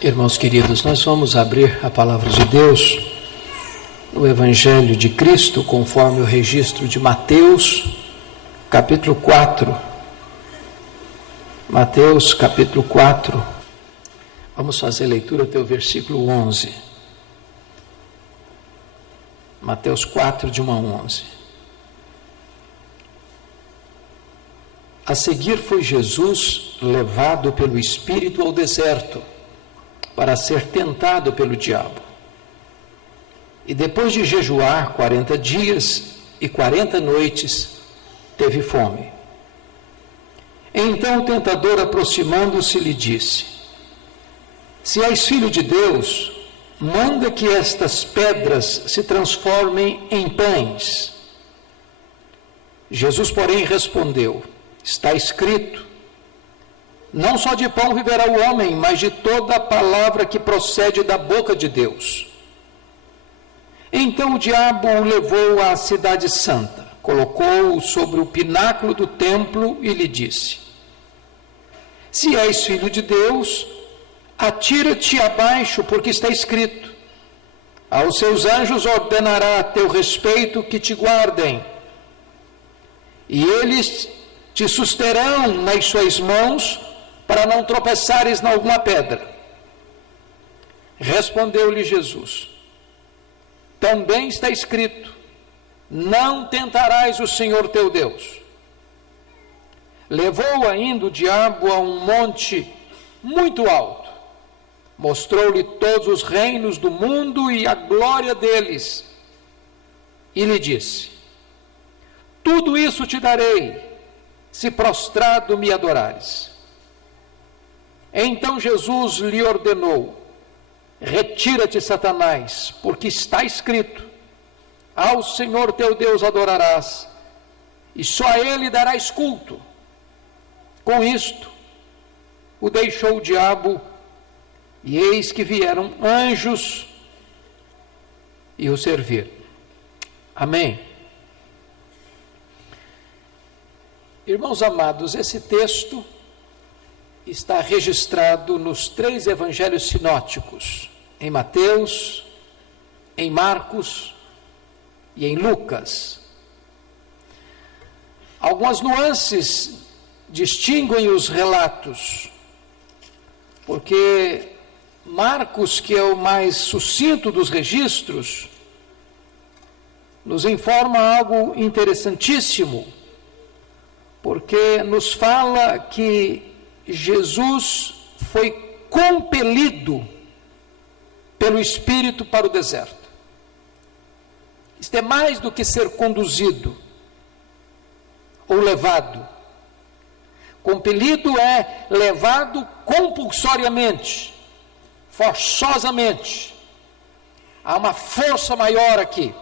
Irmãos queridos, nós vamos abrir a palavra de Deus no Evangelho de Cristo, conforme o registro de Mateus, capítulo 4. Mateus, capítulo 4. Vamos fazer a leitura até o versículo 11. Mateus 4, de 1 a 11. A seguir foi Jesus levado pelo Espírito ao deserto, para ser tentado pelo diabo. E depois de jejuar 40 dias e 40 noites, teve fome. Então o tentador, aproximando-se, lhe disse: Se és filho de Deus, manda que estas pedras se transformem em pães. Jesus, porém, respondeu: Está escrito: Não só de pão viverá o homem, mas de toda a palavra que procede da boca de Deus. Então o diabo o levou à cidade santa, colocou-o sobre o pináculo do templo e lhe disse: Se és filho de Deus, atira-te abaixo, porque está escrito: Aos seus anjos ordenará a teu respeito que te guardem, e eles te susterão nas suas mãos, para não tropeçares em alguma pedra. Respondeu-lhe Jesus: Também está escrito: Não tentarás o Senhor teu Deus. Levou ainda o diabo a um monte muito alto, mostrou-lhe todos os reinos do mundo e a glória deles, e lhe disse: Tudo isso te darei, se prostrado me adorares. Então Jesus lhe ordenou: Retira-te, Satanás, porque está escrito: Ao Senhor teu Deus adorarás, e só a Ele darás culto. Com isto, o deixou o diabo, e eis que vieram anjos e o serviram. Amém. Irmãos amados, esse texto está registrado nos 3 evangelhos sinóticos, em Mateus, em Marcos e em Lucas. Algumas nuances distinguem os relatos, porque Marcos, que é o mais sucinto dos registros, nos informa algo interessantíssimo, porque nos fala que Jesus foi compelido pelo Espírito para o deserto. Isto é mais do que ser conduzido ou levado. Compelido é levado compulsoriamente, forçosamente. Há uma força maior aqui.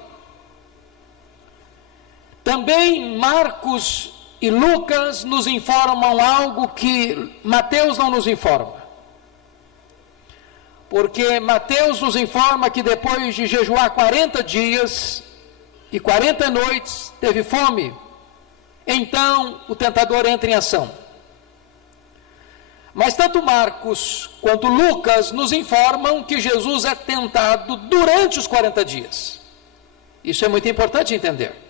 Também Marcos e Lucas nos informam algo que Mateus não nos informa. Porque Mateus nos informa que depois de jejuar 40 dias e 40 noites, teve fome. Então o tentador entra em ação. Mas tanto Marcos quanto Lucas nos informam que Jesus é tentado durante os 40 dias. Isso é muito importante entender.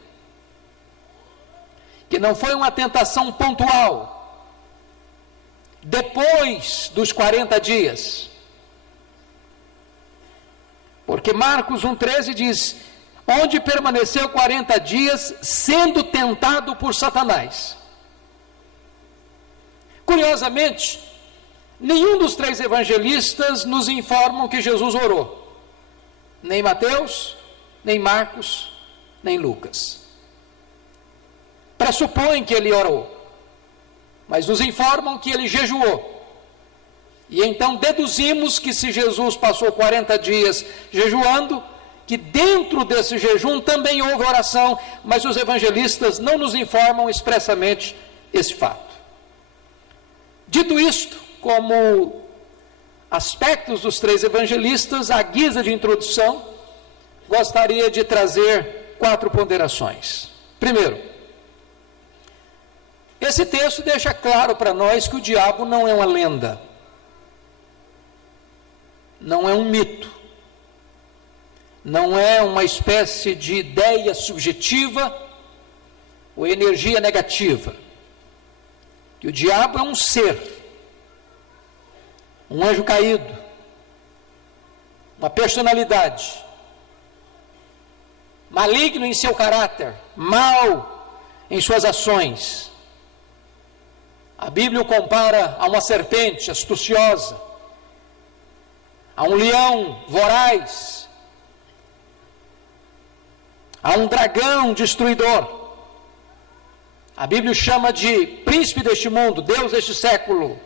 Que não foi uma tentação pontual, depois dos 40 dias. Porque Marcos 1,13 diz: Onde permaneceu 40 dias, sendo tentado por Satanás. Curiosamente, nenhum dos 3 evangelistas nos informam que Jesus orou. Nem Mateus, nem Marcos, nem Lucas. Pressupõem que ele orou, mas nos informam que ele jejuou. E então deduzimos que se Jesus passou 40 dias jejuando, que dentro desse jejum também houve oração, mas os evangelistas não nos informam expressamente esse fato. Dito isto, como aspectos dos 3 evangelistas, à guisa de introdução, gostaria de trazer 4 ponderações. Primeiro, esse texto deixa claro para nós que o diabo não é uma lenda. não é um mito, não é uma espécie de ideia subjetiva ou energia negativa, que o diabo é um ser, um anjo caído, uma personalidade, maligno em seu caráter, mau em suas ações. A Bíblia o compara a uma serpente astuciosa, a um leão voraz, a um dragão destruidor. A Bíblia o chama de príncipe deste mundo, Deus deste século,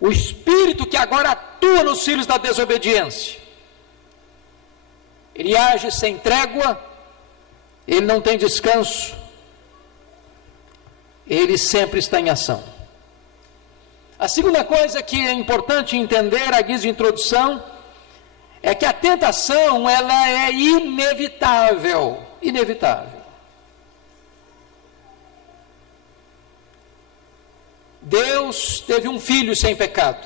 o espírito que agora atua nos filhos da desobediência. Ele age sem trégua, ele não tem descanso, ele sempre está em ação. A segunda coisa que é importante entender, à guisa de introdução, é que a tentação, ela é inevitável, inevitável. Deus teve um filho sem pecado,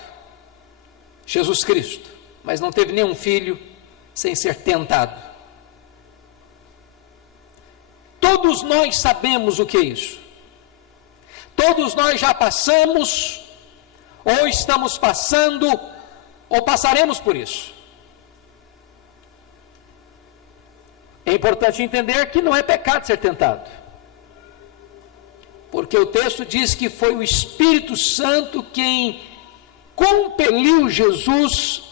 Jesus Cristo, mas não teve nenhum filho sem ser tentado. Todos nós sabemos o que é isso. Todos nós já passamos, ou estamos passando, ou passaremos por isso. É importante entender que não é pecado ser tentado, porque o texto diz que foi o Espírito Santo quem compeliu Jesus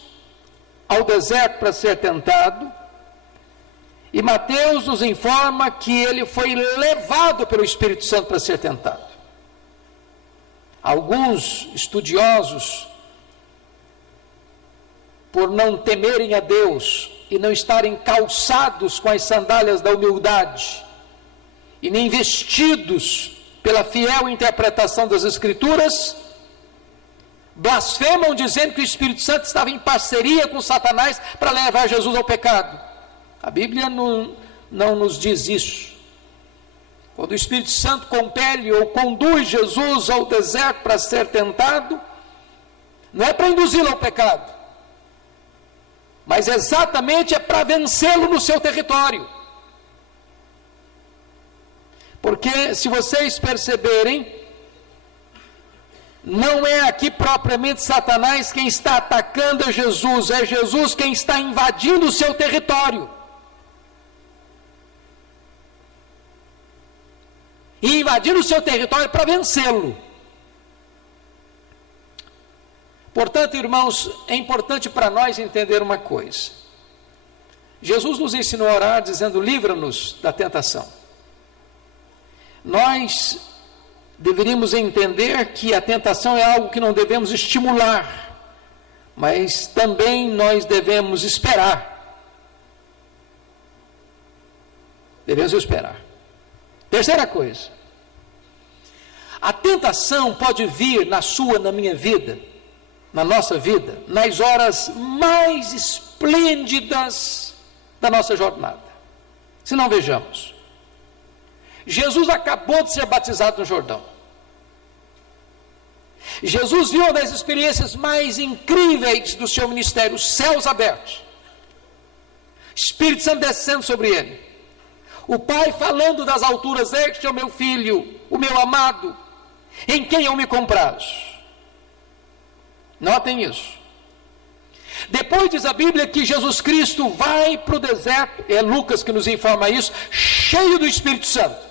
ao deserto para ser tentado, e Mateus nos informa que ele foi levado pelo Espírito Santo para ser tentado. Alguns estudiosos, por não temerem a Deus e não estarem calçados com as sandálias da humildade, e nem vestidos pela fiel interpretação das Escrituras, blasfemam dizendo que o Espírito Santo estava em parceria com Satanás para levar Jesus ao pecado. A Bíblia não nos diz isso. Quando o Espírito Santo compele ou conduz Jesus ao deserto para ser tentado, não é para induzi-lo ao pecado, mas exatamente é para vencê-lo no seu território. Porque, se vocês perceberem, não é aqui propriamente Satanás quem está atacando a Jesus, é Jesus quem está invadindo o seu território. E invadindo o seu território para vencê-lo. Portanto, irmãos, é importante para nós entender uma coisa. Jesus nos ensinou a orar dizendo: livra-nos da tentação. Nós deveríamos entender que a tentação é algo que não devemos estimular, mas também nós devemos esperar. Devemos esperar. Terceira coisa, a tentação pode vir na sua, na minha vida, na nossa vida, nas horas mais esplêndidas da nossa jornada. Se não, vejamos. Jesus acabou de ser batizado no Jordão. Jesus viu uma das experiências mais incríveis do seu ministério, os céus abertos, Espírito Santo descendo sobre ele, o Pai falando das alturas: este é o meu filho, o meu amado, em quem eu me comprazo. Notem isso. Depois diz a Bíblia que Jesus Cristo vai para o deserto, é Lucas que nos informa isso, cheio do Espírito Santo,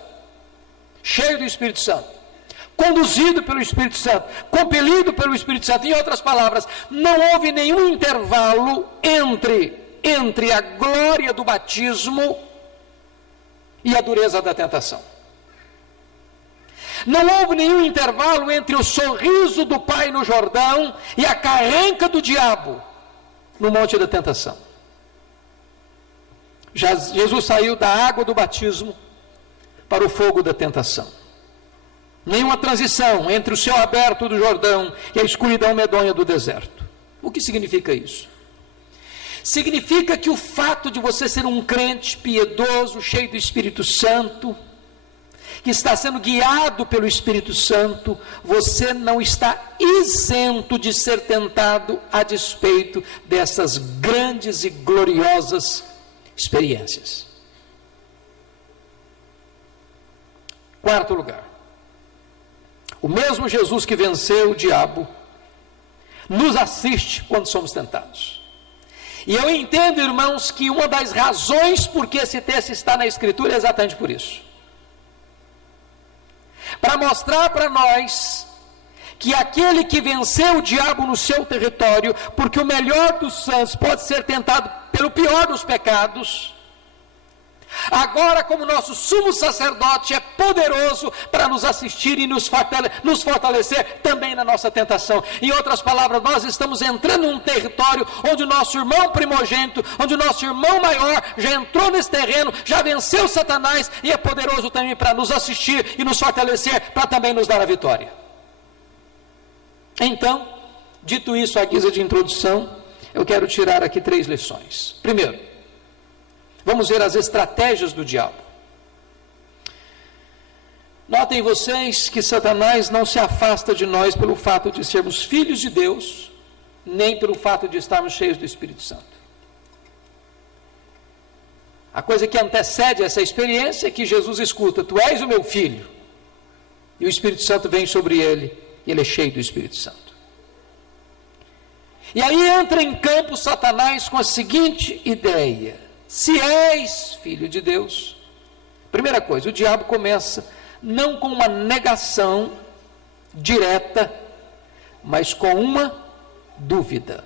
conduzido pelo Espírito Santo, compelido pelo Espírito Santo. Em outras palavras, não houve nenhum intervalo entre a glória do batismo e a dureza da tentação. Não houve nenhum intervalo entre o sorriso do Pai no Jordão e a carranca do diabo no monte da tentação. Jesus saiu da água do batismo para o fogo da tentação. Nenhuma transição entre o céu aberto do Jordão e a escuridão medonha do deserto. O que significa isso? Significa que o fato de você ser um crente piedoso, cheio do Espírito Santo, que está sendo guiado pelo Espírito Santo, você não está isento de ser tentado a despeito dessas grandes e gloriosas experiências. Quarto lugar, o mesmo Jesus que venceu o diabo, nos assiste quando somos tentados. E eu entendo, irmãos, que uma das razões por que esse texto está na Escritura é exatamente por isso. Para mostrar para nós que aquele que venceu o diabo no seu território, porque o melhor dos santos pode ser tentado pelo pior dos pecados, agora, como nosso sumo sacerdote, é poderoso para nos assistir e nos fortalecer também na nossa tentação. Em outras palavras, nós estamos entrando em um território onde o nosso irmão primogênito, onde o nosso irmão maior já entrou nesse terreno, já venceu Satanás e é poderoso também para nos assistir e nos fortalecer, para também nos dar a vitória. Então, dito isso à guisa de introdução, eu quero tirar aqui 3 lições. Primeiro, vamos ver as estratégias do diabo. Notem vocês que Satanás não se afasta de nós pelo fato de sermos filhos de Deus, nem pelo fato de estarmos cheios do Espírito Santo. A coisa que antecede essa experiência é que Jesus escuta: tu és o meu filho, e o Espírito Santo vem sobre ele, e ele é cheio do Espírito Santo. E aí entra em campo Satanás com a seguinte ideia: se és filho de Deus. Primeira coisa, o diabo começa não com uma negação direta, mas com uma dúvida.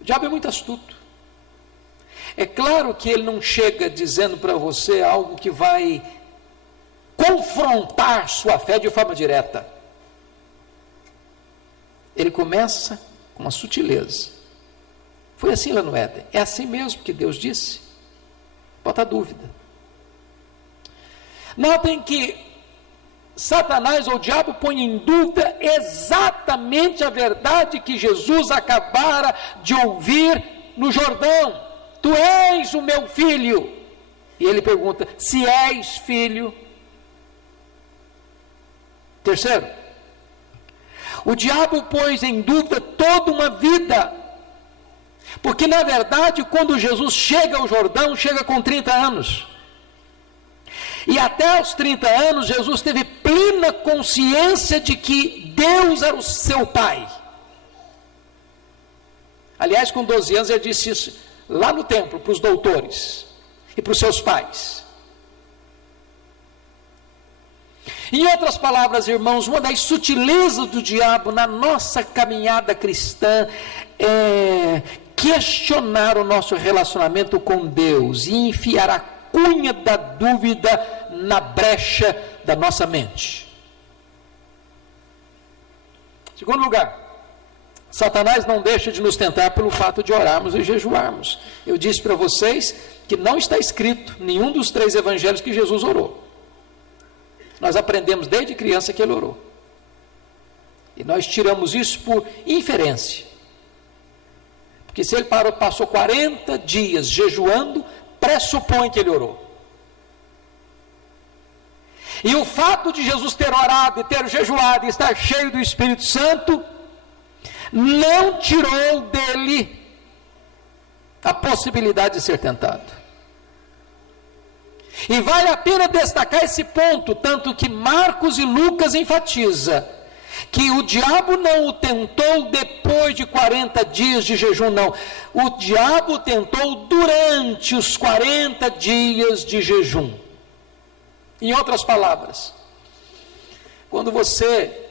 O diabo é muito astuto. É claro que ele não chega dizendo para você algo que vai confrontar sua fé de forma direta. Ele começa com uma sutileza. Foi assim lá no Éden. É assim mesmo que Deus disse? Bota a dúvida. Notem que Satanás ou o diabo põe em dúvida exatamente a verdade que Jesus acabara de ouvir no Jordão. Tu és o meu filho. E ele pergunta: se és filho. Terceiro, o diabo pôs em dúvida toda uma vida. Porque na verdade, quando Jesus chega ao Jordão, chega com 30 anos. E até os 30 anos, Jesus teve plena consciência de que Deus era o seu Pai. Aliás, com 12 anos, ele disse isso lá no templo, para os doutores e para os seus pais. Em outras palavras, irmãos, uma das sutilezas do diabo na nossa caminhada cristã é questionar o nosso relacionamento com Deus e enfiar a cunha da dúvida na brecha da nossa mente. Segundo lugar, Satanás não deixa de nos tentar pelo fato de orarmos e jejuarmos. Eu disse para vocês que não está escrito em nenhum dos 3 evangelhos que Jesus orou. Nós aprendemos desde criança que ele orou. E nós tiramos isso por inferência. Porque se ele passou 40 dias jejuando, pressupõe que ele orou. E o fato de Jesus ter orado, e ter jejuado, e estar cheio do Espírito Santo, não tirou dele a possibilidade de ser tentado. E vale a pena destacar esse ponto, tanto que Marcos e Lucas enfatiza que o diabo não o tentou depois de 40 dias de jejum, não. O diabo tentou durante os 40 dias de jejum. Em outras palavras, quando você,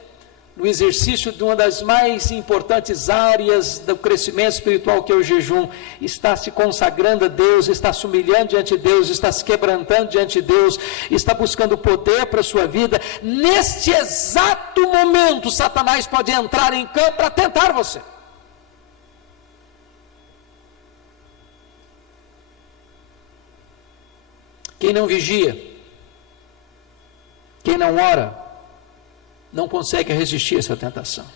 no exercício de uma das mais importantes áreas do crescimento espiritual, que é o jejum, está se consagrando a Deus, está se humilhando diante de Deus, está se quebrantando diante de Deus, está buscando poder para a sua vida, neste exato momento, Satanás pode entrar em campo para tentar você. Quem não vigia, quem não ora, não consegue resistir a essa tentação.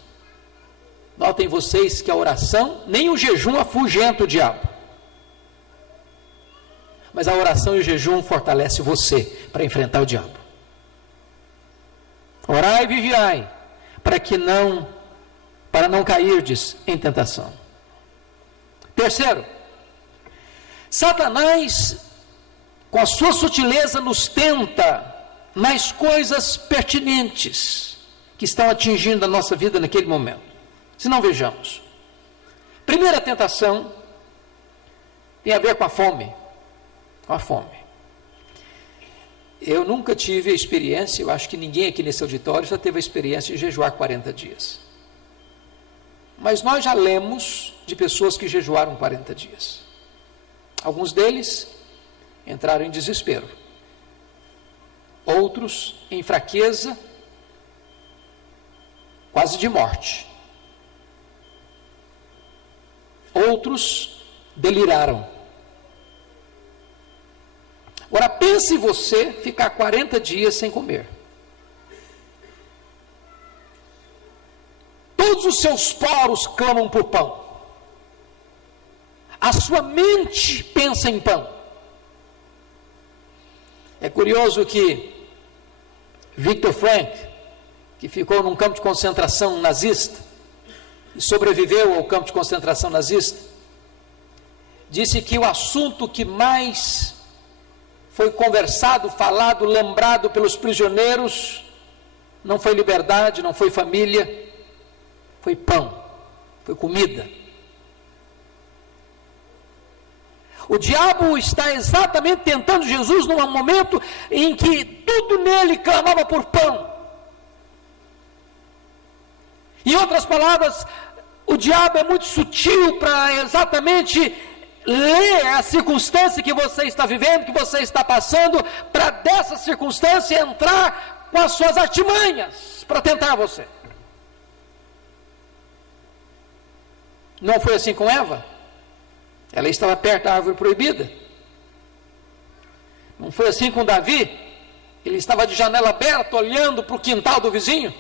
Notem vocês que a oração, nem o jejum afugenta o diabo. mas a oração e o jejum fortalece você para enfrentar o diabo. Orai e vigiai, para não cairdes em tentação. Terceiro, Satanás, com a sua sutileza, nos tenta nas coisas pertinentes que estão atingindo a nossa vida naquele momento. Se não, vejamos. Primeira tentação tem a ver com a fome. Com a fome. Eu nunca tive a experiência, eu acho que ninguém aqui nesse auditório já teve a experiência de jejuar 40 dias. Mas nós já lemos de pessoas que jejuaram 40 dias. Alguns deles entraram em desespero. Outros em fraqueza, quase de morte. Outros deliraram. Agora pense você ficar 40 dias sem comer. Todos os seus poros clamam por pão. A sua mente pensa em pão. É curioso que Viktor Frankl, que ficou num campo de concentração nazista e sobreviveu ao campo de concentração nazista, disse que o assunto que mais foi conversado, falado, lembrado pelos prisioneiros não foi liberdade, não foi família, foi pão, foi comida. O diabo está exatamente tentando Jesus num momento em que tudo nele clamava por pão. Em outras palavras, o diabo é muito sutil para exatamente ler a circunstância que você está vivendo, que você está passando, para dessa circunstância entrar com as suas artimanhas para tentar você. Não foi assim com Eva? Ela estava perto da árvore proibida. Não foi assim com Davi? Ele estava de janela aberta, olhando para o quintal do vizinho.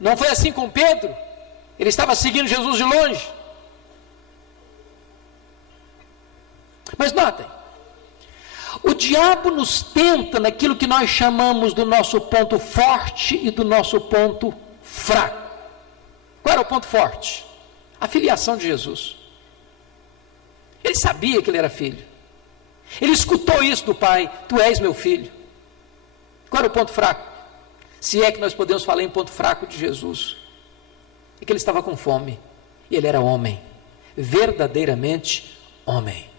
Não foi assim com Pedro? Ele estava seguindo Jesus de longe. Mas notem, o diabo nos tenta naquilo que nós chamamos do nosso ponto forte e do nosso ponto fraco. Qual era o ponto forte? A filiação de Jesus. Ele sabia que ele era filho. Ele escutou isso do pai: tu és meu filho. Qual era o ponto fraco? Se é que nós podemos falar em ponto fraco de Jesus, é que ele estava com fome, e ele era homem, verdadeiramente homem.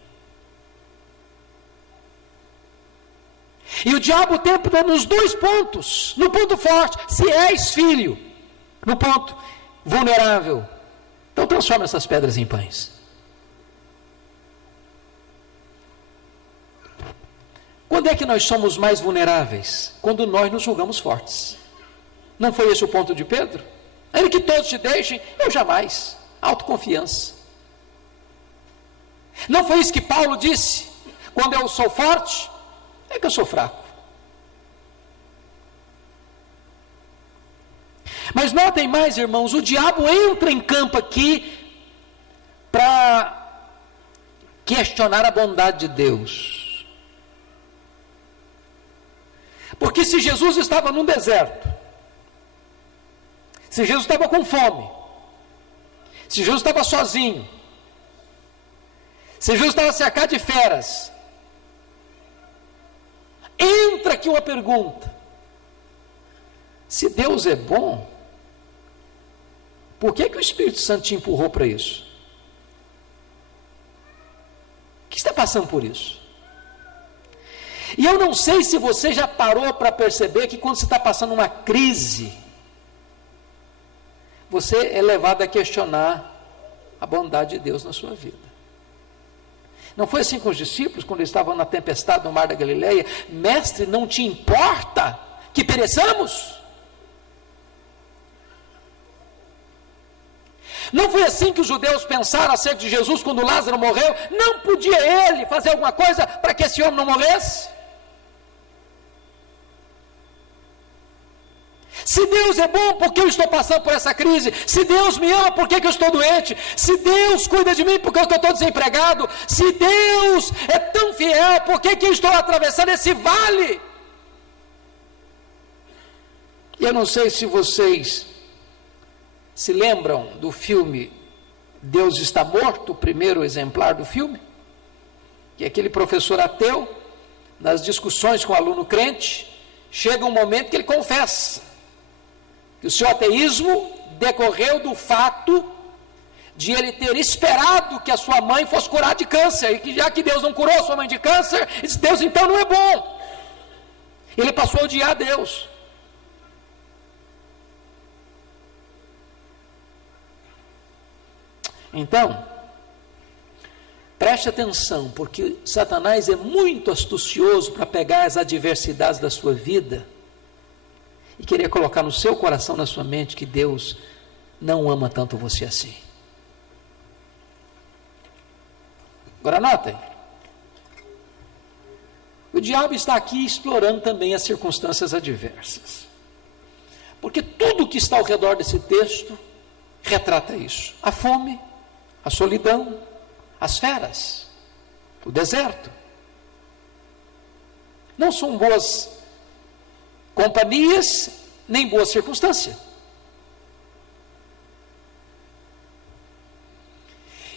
E o diabo tenta nos dois pontos: no ponto forte, se és filho; no ponto vulnerável, então transforma essas pedras em pães. Quando é que nós somos mais vulneráveis? Quando nós nos julgamos fortes. Não foi esse o ponto de Pedro? Ainda que todos te deixem, eu jamais. Autoconfiança. Não foi isso que Paulo disse? Quando eu sou forte, é que eu sou fraco. Mas notem mais, irmãos, o diabo entra em campo aqui para questionar a bondade de Deus. Porque se Jesus estava num deserto, se Jesus estava com fome, se Jesus estava sozinho, se Jesus estava cercado de feras, entra aqui uma pergunta: se Deus é bom, por que o Espírito Santo te empurrou para isso? O que está passando por isso? E eu não sei se você já parou para perceber que quando você está passando uma crise, você é levado a questionar a bondade de Deus na sua vida. Não foi assim com os discípulos, quando eles estavam na tempestade no mar da Galileia: mestre, não te importa que pereçamos? Não foi assim que os judeus pensaram acerca de Jesus quando Lázaro morreu? Não podia ele fazer alguma coisa para que esse homem não morresse? Se Deus é bom, por que eu estou passando por essa crise? Se Deus me ama, por que eu estou doente? Se Deus cuida de mim, por que eu estou desempregado? Se Deus é tão fiel, por que eu estou atravessando esse vale? E eu não sei se vocês se lembram do filme Deus Está Morto, o primeiro exemplar do filme, que aquele professor ateu, nas discussões com o aluno crente, chega um momento que ele confessa que o seu ateísmo decorreu do fato de ele ter esperado que a sua mãe fosse curada de câncer, e que já que Deus não curou a sua mãe de câncer, Deus então não é bom. Ele passou a odiar Deus. Então, preste atenção, porque Satanás é muito astucioso para pegar as adversidades da sua vida e querer colocar no seu coração, na sua mente, que Deus não ama tanto você assim. Agora notem, o diabo está aqui explorando também as circunstâncias adversas, porque tudo que está ao redor desse texto retrata isso: a fome, a solidão, as feras, o deserto. Não são boas companhias, nem boa circunstância.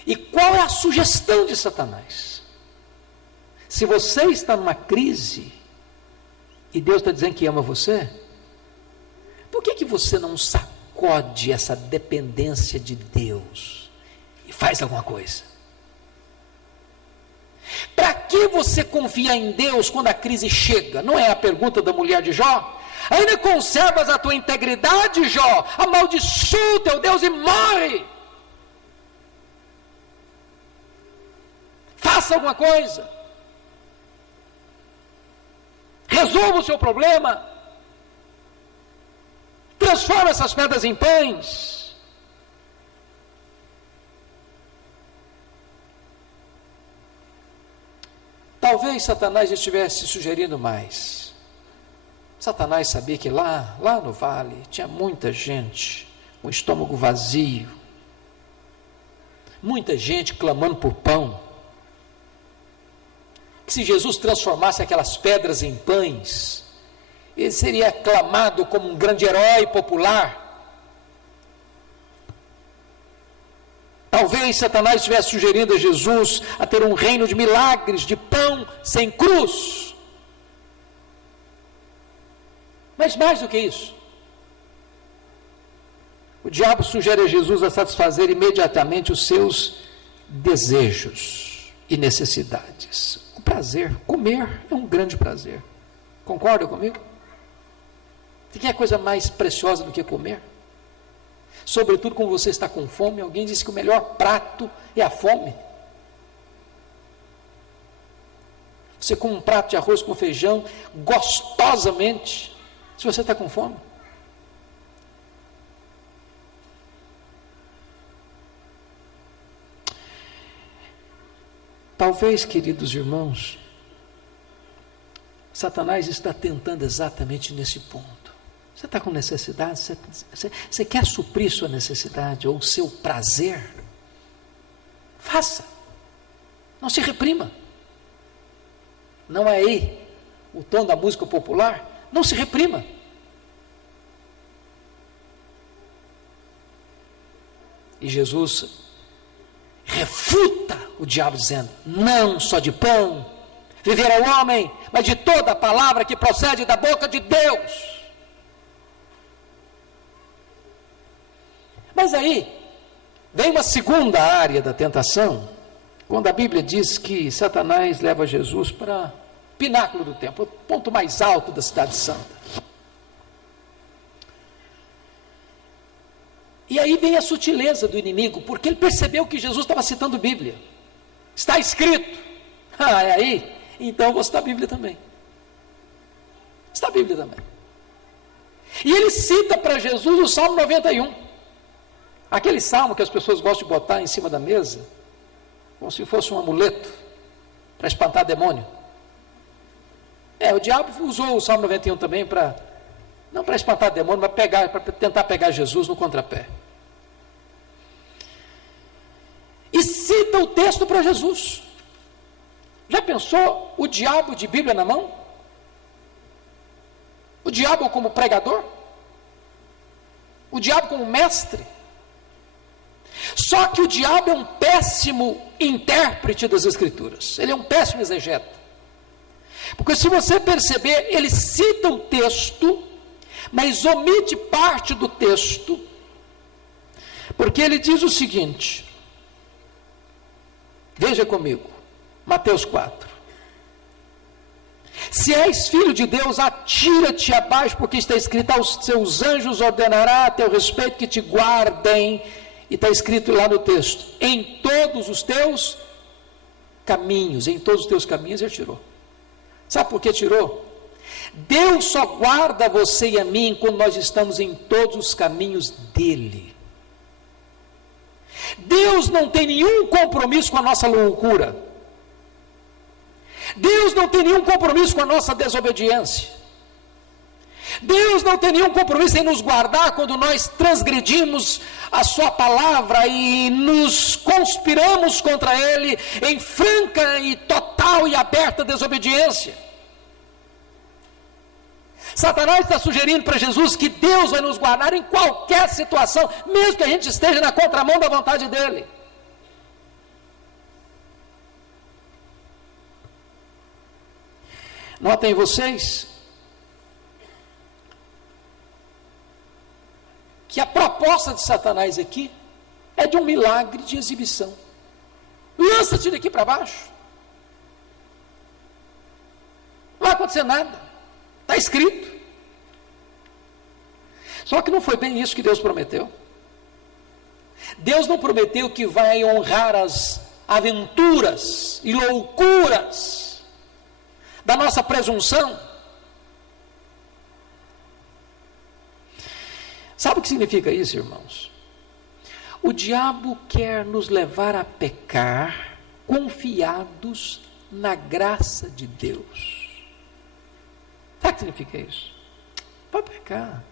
E qual é a sugestão de Satanás? Se você está numa crise, e Deus está dizendo que ama você, por que você não sacode essa dependência de Deus e faz alguma coisa? Para que você confia em Deus quando a crise chega? Não é a pergunta da mulher de Jó? Ainda conservas a tua integridade, Jó? Amaldiçoa o teu Deus e morre. Faça alguma coisa. Resolva o seu problema. Transforma essas pedras em pães. Talvez Satanás estivesse sugerindo mais. Satanás sabia que lá no vale, tinha muita gente com o estômago vazio, muita gente clamando por pão. Que se Jesus transformasse aquelas pedras em pães, ele seria aclamado como um grande herói popular. Talvez Satanás estivesse sugerindo a Jesus a ter um reino de milagres, de pão sem cruz. Mas mais do que isso, o diabo sugere a Jesus a satisfazer imediatamente os seus desejos e necessidades. O prazer, comer é um grande prazer. Concorda comigo? Você quer coisa mais preciosa do que comer? Sobretudo quando você está com fome. Alguém disse que o melhor prato é a fome. Você come um prato de arroz com feijão gostosamente, se você está com fome. Talvez, queridos irmãos, Satanás está tentando exatamente nesse ponto. Você está com necessidade? Você quer suprir sua necessidade ou seu prazer? Faça. Não se reprima. Não é aí o tom da música popular? Não se reprima. E Jesus refuta o diabo dizendo: não só de pão viverá o homem, mas de toda a palavra que procede da boca de Deus. Mas aí vem uma segunda área da tentação, quando a Bíblia diz que Satanás leva Jesus para o pináculo do templo, o ponto mais alto da cidade santa. E aí vem a sutileza do inimigo, porque ele percebeu que Jesus estava citando Bíblia. Está escrito. É aí? Então eu vou citar a Bíblia também. Está a Bíblia também. E ele cita para Jesus o Salmo 91. Aquele salmo que as pessoas gostam de botar em cima da mesa, como se fosse um amuleto, para espantar demônio. O diabo usou o Salmo 91 também para Não para espantar demônio, mas para tentar pegar Jesus no contrapé. E cita o texto para Jesus. Já pensou o diabo de Bíblia na mão? O diabo como pregador? O diabo como mestre? Só que o diabo é um péssimo intérprete das Escrituras. Ele é um péssimo exegeta. Porque se você perceber, ele cita o texto, mas omite parte do texto, porque ele diz o seguinte, veja comigo, Mateus 4. Se és filho de Deus, atira-te abaixo, porque está escrito, aos seus anjos ordenará a teu respeito que te guardem, e está escrito lá no texto, em todos os teus caminhos, em todos os teus caminhos ele tirou. Sabe por que tirou? Deus só guarda você e a mim quando nós estamos em todos os caminhos dele. Deus não tem nenhum compromisso com a nossa loucura. Deus não tem nenhum compromisso com a nossa desobediência. Deus não tem nenhum compromisso em nos guardar quando nós transgredimos a sua palavra e nos conspiramos contra ele em franca e total e aberta desobediência. Satanás está sugerindo para Jesus que Deus vai nos guardar em qualquer situação, mesmo que a gente esteja na contramão da vontade dele. Notem vocês que a proposta de Satanás aqui é de um milagre de exibição. Lança-te daqui para baixo. Não vai acontecer nada. Está escrito. Só que não foi bem isso que Deus prometeu. Deus não prometeu que vai honrar as aventuras e loucuras da nossa presunção. Sabe o que significa isso, irmãos? O diabo quer nos levar a pecar confiados na graça de Deus. Sabe o que significa isso? Pode pecar.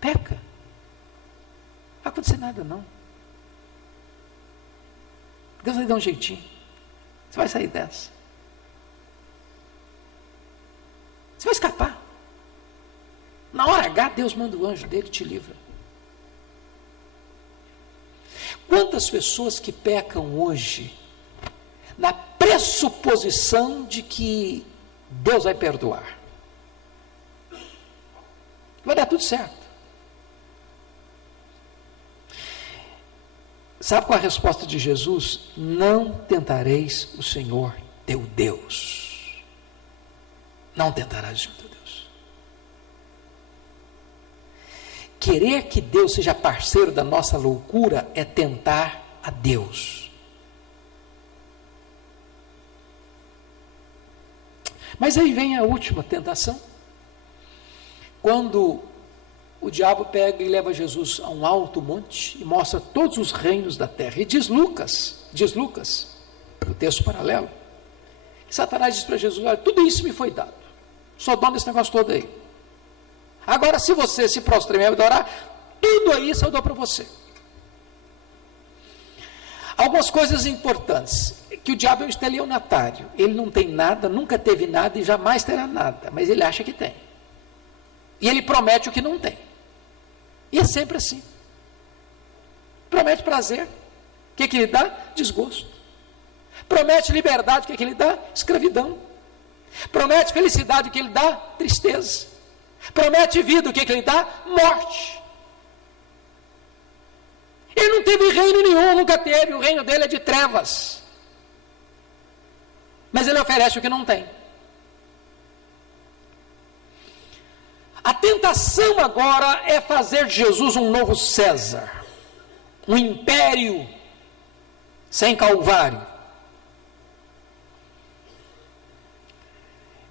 Peca. Não vai acontecer nada, não. Deus vai dar um jeitinho. Você vai sair dessa. Você vai escapar. Na hora H, Deus manda o anjo dele e te livra. Quantas pessoas que pecam hoje na pressuposição de que Deus vai perdoar? Vai dar tudo certo. Sabe qual é a resposta de Jesus? Não tentareis o Senhor teu Deus. Não tentarás o Senhor teu Deus. Querer que Deus seja parceiro da nossa loucura é tentar a Deus. Mas aí vem a última tentação. Quando o diabo pega e leva Jesus a um alto monte e mostra todos os reinos da terra. E diz Lucas, o texto paralelo, que Satanás diz para Jesus, olha, tudo isso me foi dado. Sou dono desse negócio todo aí. Agora, se você se prostrar e me adorar, tudo isso eu dou para você. Algumas coisas importantes, que o diabo é um estelionatário. Ele não tem nada, nunca teve nada e jamais terá nada, mas ele acha que tem. E ele promete o que não tem. E é sempre assim. Promete prazer. O que ele dá? Desgosto. Promete liberdade. O que ele dá? Escravidão. Promete felicidade. O que ele dá? Tristeza. Promete vida. O que ele dá? Morte. Ele não teve reino nenhum, nunca teve. O reino dele é de trevas. Mas ele oferece o que não tem. A tentação agora é fazer de Jesus um novo César, um império sem Calvário.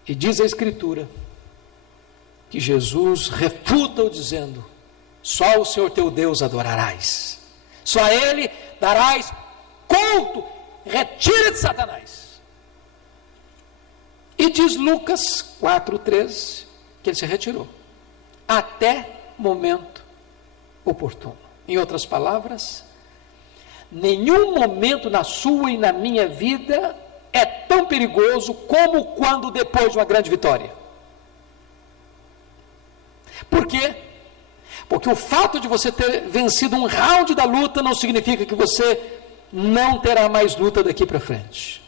E diz a Escritura que Jesus refuta-o dizendo, só o Senhor teu Deus adorarás, só a Ele darás culto, retira-te Satanás. E diz Lucas 4,13 que ele se retirou. até momento oportuno. Em outras palavras, nenhum momento na sua e na minha vida é tão perigoso como quando depois de uma grande vitória. Por quê? Porque o fato de você ter vencido um round da luta não significa que você não terá mais luta daqui para frente.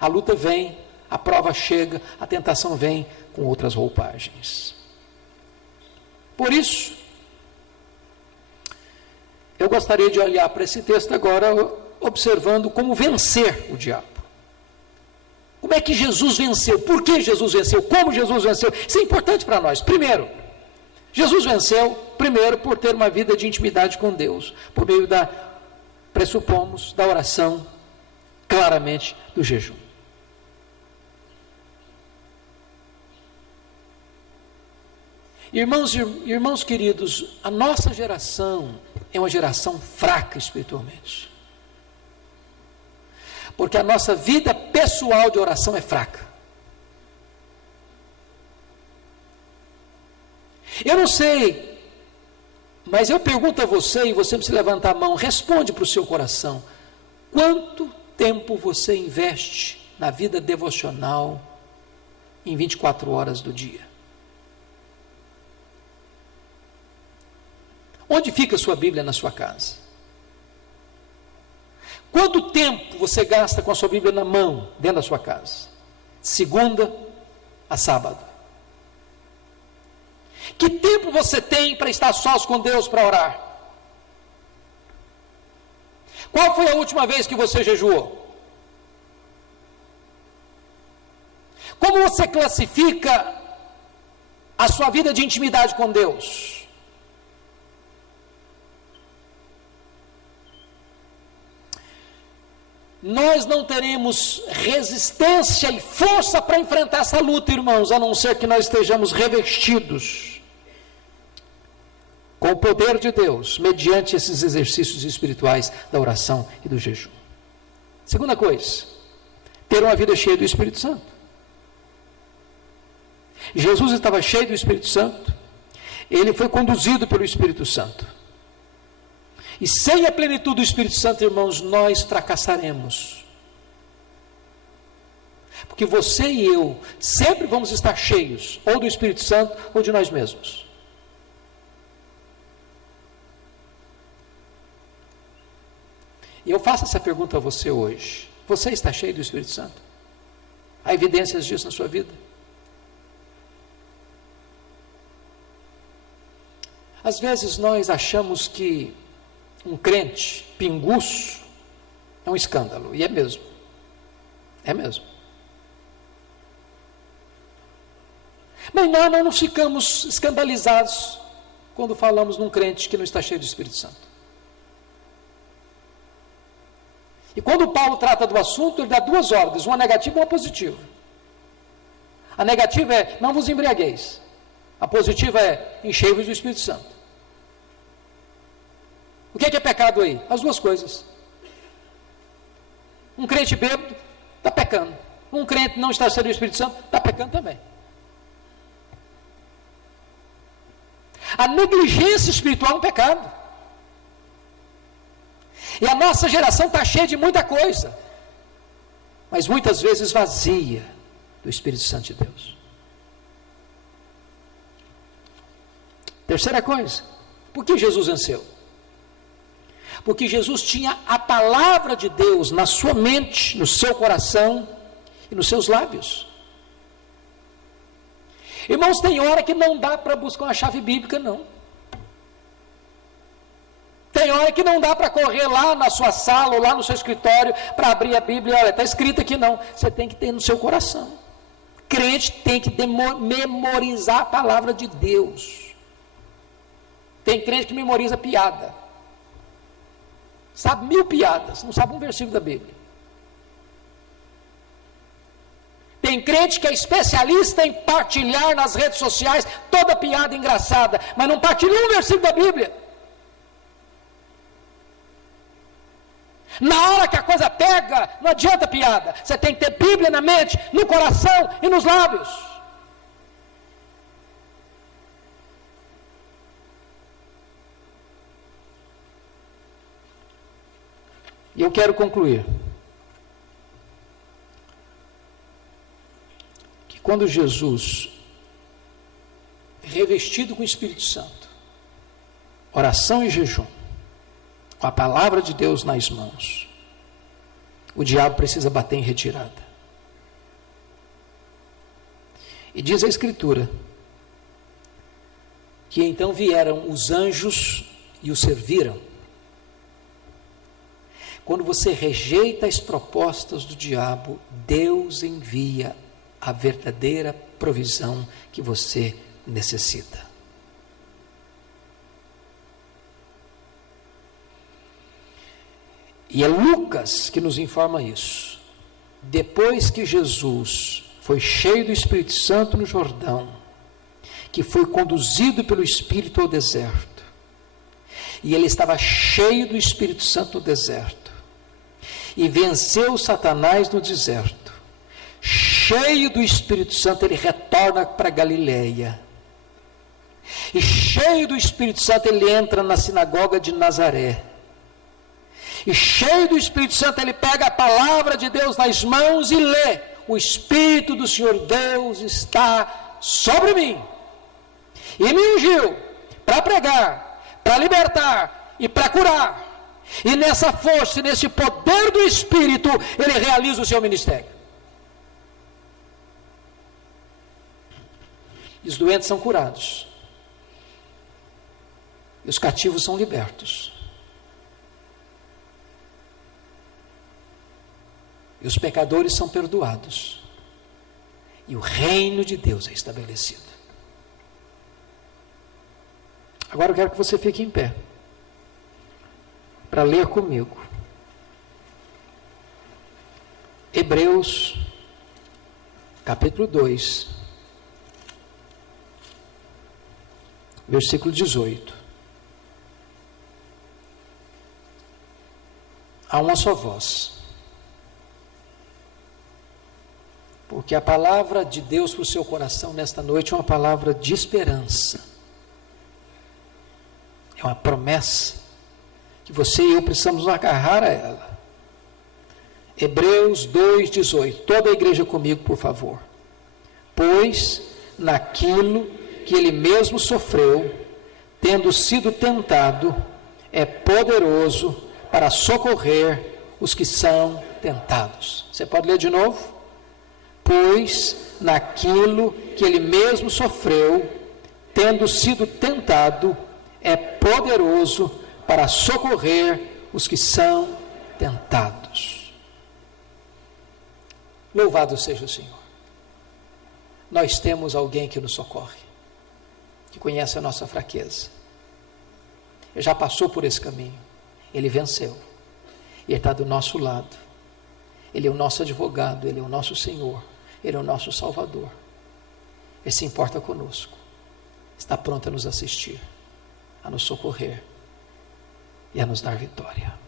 A luta vem, a prova chega, a tentação vem com outras roupagens. Por isso, eu gostaria de olhar para esse texto agora, observando como vencer o diabo. Como é que Jesus venceu? Por que Jesus venceu? Como Jesus venceu? Isso é importante para nós. Primeiro, Jesus venceu, primeiro, por ter uma vida de intimidade com Deus, por meio pressupomos, da oração, claramente do jejum. Irmãos queridos, a nossa geração é uma geração fraca espiritualmente. Porque a nossa vida pessoal de oração é fraca. Eu não sei, mas eu pergunto a você, e você precisa levantar a mão, responde para o seu coração: quanto tempo você investe na vida devocional em 24 horas do dia? Onde fica a sua Bíblia na sua casa? Quanto tempo você gasta com a sua Bíblia na mão, dentro da sua casa? Segunda a sábado. Que tempo você tem para estar sós com Deus para orar? Qual foi a última vez que você jejuou? Como você classifica a sua vida de intimidade com Deus? Nós não teremos resistência e força para enfrentar essa luta, irmãos, a não ser que nós estejamos revestidos com o poder de Deus, mediante esses exercícios espirituais da oração e do jejum. Segunda coisa, ter uma vida cheia do Espírito Santo. Jesus estava cheio do Espírito Santo, ele foi conduzido pelo Espírito Santo. E sem a plenitude do Espírito Santo, irmãos, nós fracassaremos. Porque você e eu sempre vamos estar cheios, ou do Espírito Santo, ou de nós mesmos. E eu faço essa pergunta a você hoje: você está cheio do Espírito Santo? Há evidências disso na sua vida? Às vezes nós achamos que um crente pinguço é um escândalo, e é mesmo. É mesmo. Mas nós não ficamos escandalizados quando falamos num crente que não está cheio do Espírito Santo. E quando Paulo trata do assunto, ele dá duas ordens, uma negativa e uma positiva. A negativa é: não vos embriagueis. A positiva é: enchei-vos do Espírito Santo. O que é pecado aí? As duas coisas. Um crente bêbado está pecando. Um crente não está cheio do Espírito Santo está pecando também. A negligência espiritual é um pecado. E a nossa geração está cheia de muita coisa, mas muitas vezes vazia do Espírito Santo de Deus. Terceira coisa, por que Jesus venceu? Porque Jesus tinha a palavra de Deus na sua mente, no seu coração e nos seus lábios. Irmãos, tem hora que não dá para buscar uma chave bíblica, não. Tem hora que não dá para correr lá na sua sala ou lá no seu escritório para abrir a Bíblia. Olha, está escrito aqui, não. Você tem que ter no seu coração. Crente tem que memorizar a palavra de Deus. Tem crente que memoriza piada. Sabe 1000 piadas, não sabe um versículo da Bíblia. Tem crente que é especialista em partilhar nas redes sociais toda piada engraçada, mas não partilha um versículo da Bíblia. Na hora que a coisa pega, não adianta piada. Você tem que ter Bíblia na mente, no coração e nos lábios. E eu quero concluir que quando Jesus, revestido com o Espírito Santo, oração e jejum, com a palavra de Deus nas mãos, o diabo precisa bater em retirada. E diz a Escritura que então vieram os anjos e o serviram. Quando você rejeita as propostas do diabo, Deus envia a verdadeira provisão que você necessita. E é Lucas que nos informa isso. Depois que Jesus foi cheio do Espírito Santo no Jordão, que foi conduzido pelo Espírito ao deserto, e ele estava cheio do Espírito Santo no deserto, e venceu Satanás no deserto, cheio do Espírito Santo, ele retorna para Galileia, e cheio do Espírito Santo, ele entra na sinagoga de Nazaré, e cheio do Espírito Santo, ele pega a palavra de Deus nas mãos e lê: o Espírito do Senhor Deus está sobre mim, e me ungiu para pregar, para libertar e para curar. E nessa força, e nesse poder do Espírito, ele realiza o seu ministério. E os doentes são curados, e os cativos são libertos, e os pecadores são perdoados, e o reino de Deus é estabelecido. Agora eu quero que você fique em pé para ler comigo Hebreus capítulo 2, versículo 18. Há uma só voz, porque a palavra de Deus para o seu coração nesta noite é uma palavra de esperança, é uma promessa que você e eu precisamos agarrar a ela. Hebreus 2,18. Toda a igreja comigo, por favor. Pois naquilo que ele mesmo sofreu, tendo sido tentado, é poderoso para socorrer os que são tentados. Você pode ler de novo? Pois naquilo que ele mesmo sofreu, tendo sido tentado, é poderoso para socorrer os que são tentados. Louvado seja o Senhor. Nós temos alguém que nos socorre, que conhece a nossa fraqueza. Ele já passou por esse caminho, ele venceu, e ele está do nosso lado. Ele é o nosso advogado, ele é o nosso Senhor, ele é o nosso Salvador. Ele se importa conosco, está pronto a nos assistir, a nos socorrer e a nos dar vitória.